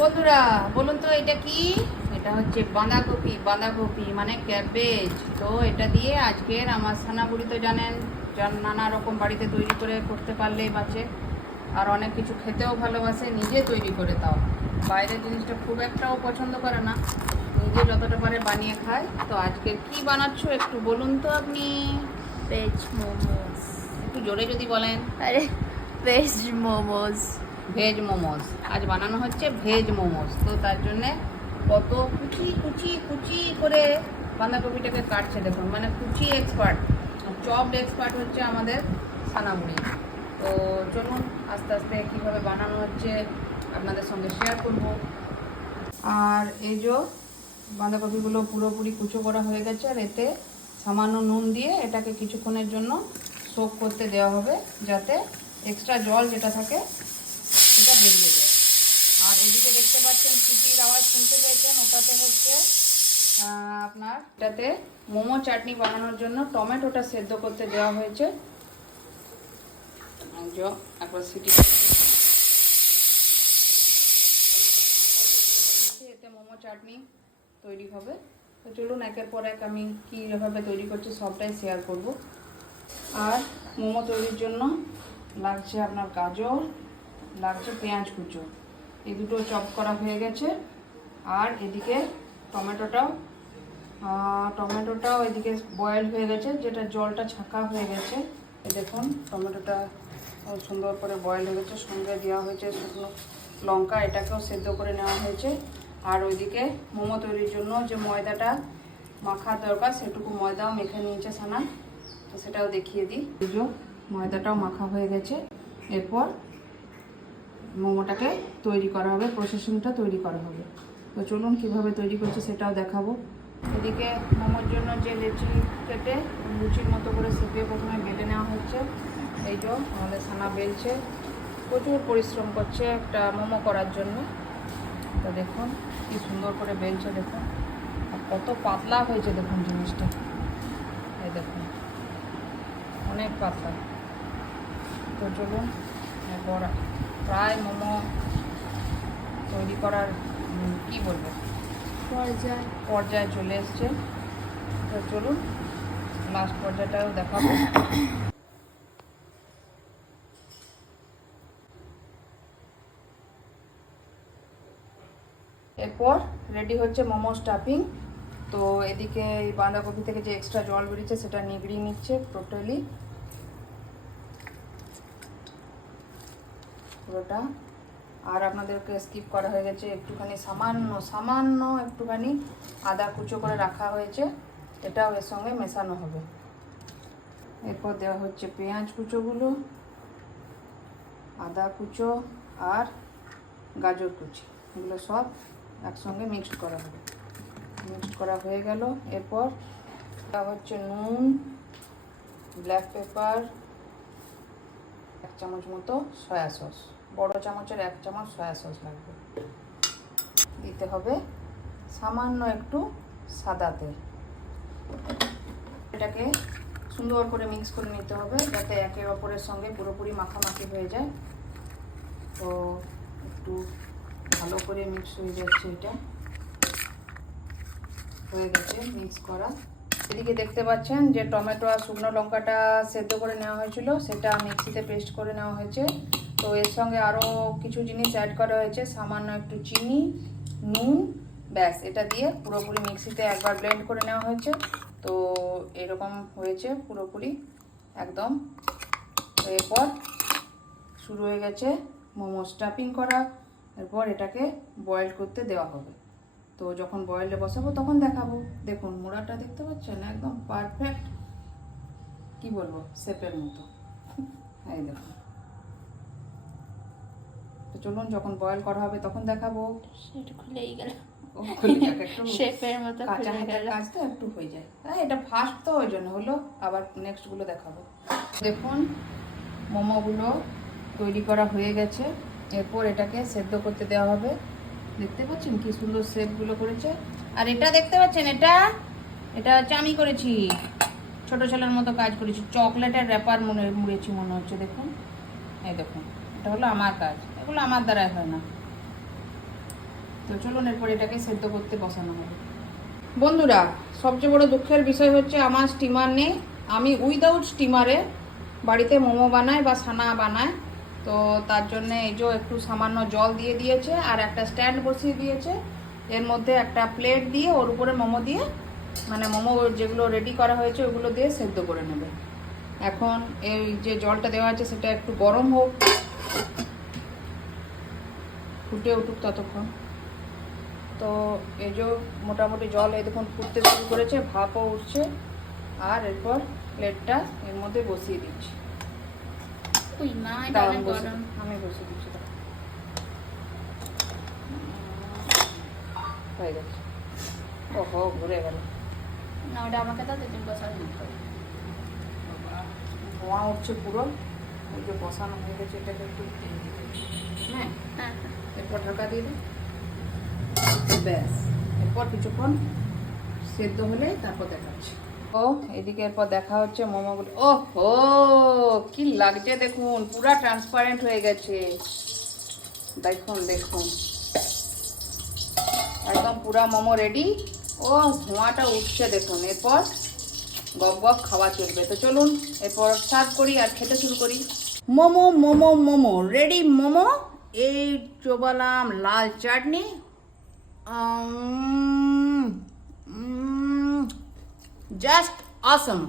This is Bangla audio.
বন্ধুরা বলুন তো এটা কি? এটা হচ্ছে বাঁধাকপি। বাঁধাকপি মানে ক্যাবেজ। তো এটা দিয়ে আজকের আমার ছানাবুড়ি তো জানেন নানা রকম বাড়িতে তৈরি করে করতে পারলেই বাঁচে। আর অনেক কিছু খেতেও ভালোবাসে, নিজে তৈরি করে। তাও বাইরের জিনিসটা খুব একটাও পছন্দ করে না, নিজে যতটা পারে বানিয়ে খায়। তো আজকে কি বানাচ্ছো একটু বলুন তো আপনি। ভেজ মোমোস। একটু জোরে যদি বলেন। আরে ভেজ মোমোস। ভেজ মোমোস আজ বানানো হচ্ছে, ভেজ মোমোস। তো তার জন্যে কত কুচি কুচি কুচি করে বাঁধাকপিটাকে কাটছে দেখুন, মানে কুচি এক্সপার্ট, চপড এক্সপার্ট হচ্ছে আমাদের ছানামুড়ি। তো চলুন আস্তে আস্তে কীভাবে বানানো হচ্ছে আপনাদের সঙ্গে শেয়ার করব। আর এই যে বাঁধাকপিগুলো পুরোপুরি কুচো করা হয়ে গেছে, আর এতে সামান্য নুন দিয়ে এটাকে কিছুক্ষণের জন্য সোক করতে দেওয়া হবে, যাতে এক্সট্রা জল যেটা থাকে সেটা বেরিয়ে যায়। আর এদিকে দেখতে পাচ্ছেন সিটির আওয়াজ শুনতে পেয়েছেন, ওটাতে হচ্ছে আপনার এটাতে মোমো চাটনি বানানোর জন্য টমেটোটা সেদ্ধ করতে দেওয়া হয়েছে। একবার সিটি এতে মোমো চাটনি তৈরি হবে। তো চলুন একের পর এক আমি কীভাবে তৈরি করছি সবটাই শেয়ার করব। আর মোমো তৈরির জন্য লাগছে আপনার গাজর, লাগছে পেঁয়াজ কুচো, এই দুটো চপ করা হয়ে গেছে। আর এদিকে টমেটোটাও এদিকে বয়েল হয়ে গেছে, যেটা জলটা ছাঁকা হয়ে গেছে। এই দেখুন টমেটোটা সুন্দর করে বয়েল হয়ে গেছে, সঙ্গে দেওয়া হয়েছে শুকনো লঙ্কা, এটাকেও সেদ্ধ করে নেওয়া হয়েছে। আর ওইদিকে মোমো তৈরির জন্য যে ময়দাটা মাখার দরকার সেটুকু ময়দাও মেখে নিয়েছে ছানা, তো সেটাও দেখিয়ে দিই। এই যে ময়দাটাও মাখা হয়ে গেছে, এরপর মোমোটাকে তৈরি করা হবে, প্রসেসিংটা তৈরি করা হবে। তো চলুন কীভাবে তৈরি করছি সেটাও দেখাবো। এদিকে মোমোর জন্য যে লেচি কেটে লুচির মতো করে সেঁকে প্রথমে বেলে নেওয়া হচ্ছে। এই যে আমাদের ছানা বেলছে, প্রচুর পরিশ্রম করছে একটা মোমো করার জন্য। তো দেখুন কি সুন্দর করে বেলছে, দেখুন আর কত পাতলা হয়েছে দেখুন জিনিসটা। এই দেখুন অনেক পাতলা। তো চলুন এরপর প্রায় মোমো তৈরি করার কি বলবো পর্যায়ে চলে এসছে। তো চলুন লাস্ট পর্যায়টাও দেখাবো। এরপর রেডি হচ্ছে মোমো স্টাফিং। তো এদিকে এই বাঁধাকপি থেকে যে এক্সট্রা জল বেরিয়েছে সেটা নিগড়িয়ে নিচ্ছে টোটালি পুরোটা। আর আপনাদেরকে স্কিপ করা হয়ে গেছে একটুখানি সামান্য একটুখানি আদা কুচো করে রাখা হয়েছে, এটাও এর সঙ্গে মেশানো হবে। এরপর দেওয়া হচ্ছে পেঁয়াজ কুচোগুলো, আদা কুচো আর গাজর কুচি, এগুলো সব একসঙ্গে মিক্সড করা হবে। মিক্সড করা হয়ে গেল। এরপর দেওয়া হচ্ছে নুন, ব্ল্যাক পেপার, 1 চামচ মতো সয়া সস, বড় চামচের 1 চামচ সয়া সস লাগবে। দিতে হবে সামান্য একটু সাদা তেল। এটাকে সুন্দর করে মিক্স করে নিতে হবে যাতে একে অপরের সঙ্গে পুরোপুরি মাখামাখি হয়ে যায়। তো একটু ভালো করে মিক্স হয়ে যাচ্ছে, এটা হয়ে গেছে মিক্স করা। এদিকে দেখতে পাচ্ছেন যে টমেটো আর শুকনো লঙ্কাটা সেদ্ধ করে নেওয়া হয়েছিল, সেটা মিক্সিতে পেস্ট করে নেওয়া হয়েছে। তো এর সঙ্গে আরও কিছু জিনিস অ্যাড করা হয়েছে, সামান্য একটু চিনি, নুন, ব্যাস এটা দিয়ে পুরোপুরি মিক্সিতে একবার ব্লেন্ড করে নেওয়া হয়েছে। তো এরকম হয়েছে পুরোপুরি একদম। তো এরপর শুরু হয়ে গেছে মোমো স্টাফিং করা। এরপর এটাকে বয়েল করতে দেওয়া হবে। তো যখন বয়েলে বসাবো তখন দেখাবো। দেখুন মোড়াটা দেখতে পাচ্ছেন একদম পারফেক্ট, কি বলবো শেপের মতো। এই দেখুন। তো চলুন যখন বয়েল করা হবে তখন দেখাবো। সেটা খুলেই গেল, খুলে যাক একটু, শেপের মতো কাঁচা হাতের কাজ তো একটু হয়ে যায়। এটা ফার্স্ট তো ওই জন্য হলো, আবার নেক্সটগুলো দেখাবো। দেখুন মোমোগুলো তৈরি করা হয়ে গেছে। এরপর এটাকে সেদ্ধ করতে দেওয়া হবে। দেখতে পাচ্ছেন কি সুন্দর শেপগুলো করেছে। আর এটা দেখতে পাচ্ছেন, এটা হচ্ছে আমি করেছি, ছোট ছেলের মতো কাজ করেছি, চকলেটের র্যাপার মুড়েছি মনে হচ্ছে। দেখুন এই দেখুন, এটা হলো আমার কাজ, এগুলো আমার দ্বারাই হয় না। তো চলুন এরপর এটাকে সেদ্ধ করতে বসানো হবে। বন্ধুরা, সবচেয়ে বড় দুঃখের বিষয় হচ্ছে আমার স্টিমার নেই। আমি উইদাউট স্টিমারে বাড়িতে মোমো বানাই বা ছানা বানাই। তো তার জন্য এই যে একটু সামান্য জল দিয়ে দিয়েছে আর একটা স্ট্যান্ড বসিয়ে দিয়েছে, এর মধ্যে একটা প্লেট দিয়ে ওর উপরে মোমো দিয়ে, মানে মোমো যেগুলো রেডি করা হয়েছে ওগুলো দিয়ে সেদ্ধ করে নেবে। এখন এই যে জলটা দেওয়া আছে সেটা একটু গরম হোক, ফুটে উঠুক ততক্ষণ। তো এই যে মোটামুটি জল এই দেখুন ফুটতে শুরু করেছে, ভাপও উঠছে। আর এরপর প্লেটটা এর মধ্যে বসিয়ে দিচ্ছি। ওই মা এটা দাঁড়ান, অনেক বসিয়ে গরম। দিই। আমি বসিয়ে দিচ্ছি, দাঁড়ান। হয়ে গেছে। ওহো, ঘুরে গেল। না ওটা আমাকে দাও, তুমি বসাও। ধোঁয়া উঠছে পুরো। ওই যে বসানো হয়ে গেছে, এটাকে একটু হ্যাঁ, হ্যাঁ হ্যাঁ। এরপর ঢাকা দিয়ে দিই। ব্যাস, এরপর কিছুক্ষণ সেদ্ধ হলে তারপর দেখাচ্ছি। ও এদিকে এরপর দেখা হচ্ছে মোমোগুলো। ও হো, কি লাগছে দেখুন, পুরা ট্রান্সপারেন্ট হয়ে গেছে। দেখুন দেখুন, একদম পুরা মোমো রেডি। ও ধোঁয়াটা উঠছে দেখুন। এরপর গপ গপ খাওয়া চলবে। তো চলুন এরপর সার্ভ করি আর খেতে শুরু করি। মোমো মোমো মোমো রেডি। মোমো, এই চোবালাম লাল চাটনি। Just awesome.